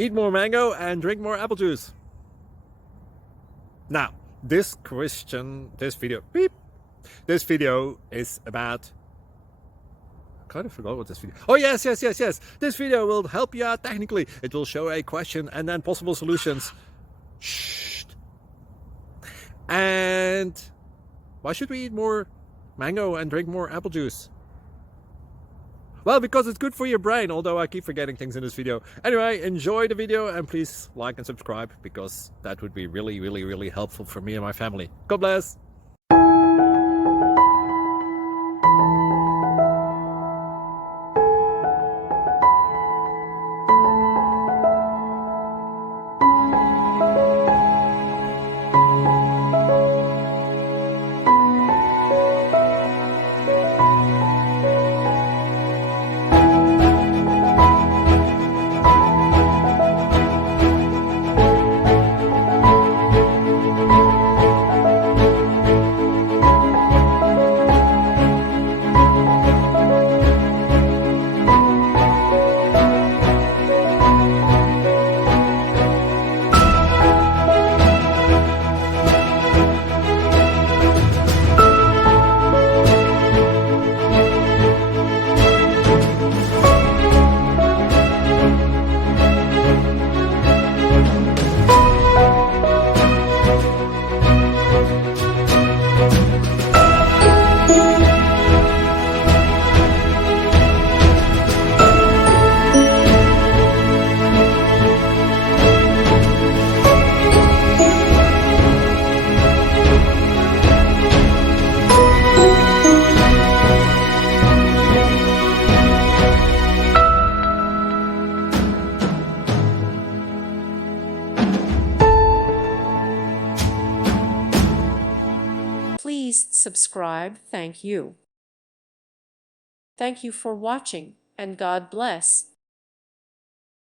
Eat more mango and drink more apple juice. Now, this video is about... I kind of forgot what this video... Oh, yes. This video will help you out technically. It will show a question and then possible solutions. Shh. And why should we eat more mango and drink more apple juice? Well, because it's good for your brain, although I keep forgetting things in this video. Anyway, enjoy the video and please like and subscribe, because that would be really helpful for me and my family. God bless! Please subscribe. Thank you. Thank you for watching, and God bless.